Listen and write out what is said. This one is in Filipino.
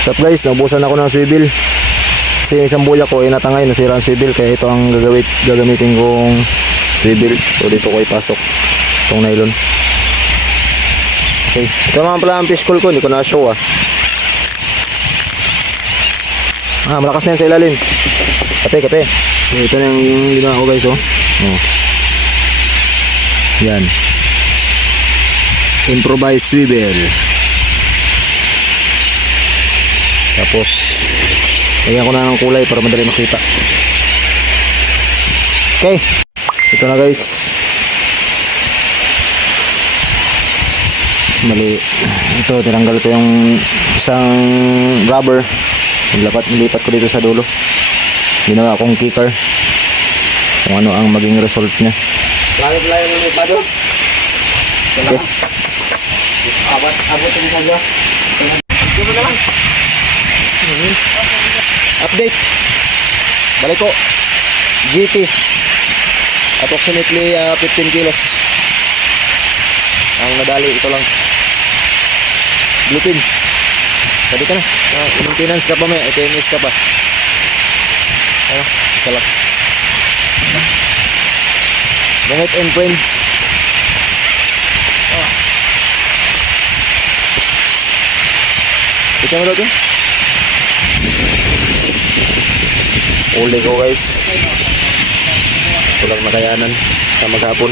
So guys, naubusan ako ng swivel. Kasi isang buya ko ay natangay, nasira ang swivel. Kaya ito ang gagamitin kong swivel. So dito ko ipasok itong nylon. Okay, ito naman pala ang fish cool ko. Hindi ko na-show malakas na yan sa ilalim. Kape. So ito na yung ginawa ko guys. Yan. Improvised swivel. Tapos lagyan ko na ng kulay para madali makita. Okay, ito na guys. Mali. Ito, tinanggal ko yung isang rubber. Nilipat ko dito sa dulo. Ginawa akong kicker. Kung ano ang maging result niya. Layo-layo ng ipado. Okay. Abot yung sago. Ito mo naman. Update. Balik ko. GT. Approximately 15 kilos. Ang nadali ito lang. Bluepin. Pwede ka na. Maintenance ka pa may. FMS ka pa. Isa lang. Bangit and friends. Ito mo ito? Uli ko guys. Walang makayanan sa maghapon.